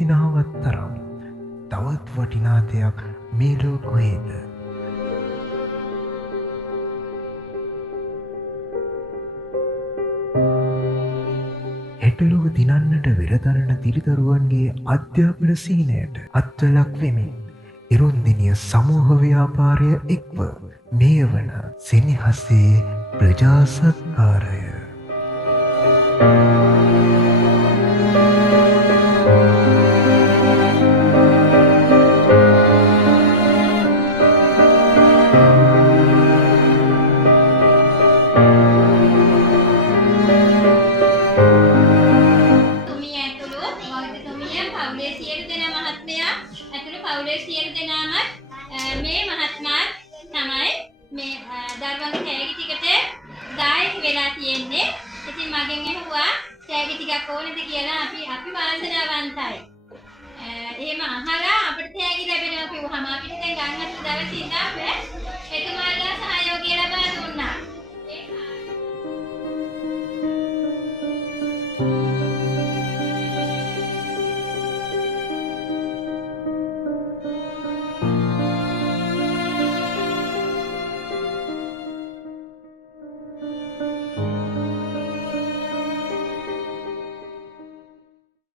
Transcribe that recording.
සිනහවත් තරම් තවත් වටිනා දෙයක් මේ ලෝකයේද? හෙටලුව දිනන්නට වෙරදරන තිරිදරුවන්ගේ අධ්‍යාපන සීනයට අත්වලක් වෙමින් ඉරුන්දිනිය සමූහ ව්‍යාපාරය එක්ව මේ වන සෙනෙහසේ ප්‍රජාසත්කාරය. එහෙම අහලා අපිට තෑගි ලැබෙනවා කිව්වහම අපිට දැන් ගන්නත් දවසේ ඉඳන් එතුමාලා සහයෝගය ලබා දුන්නා.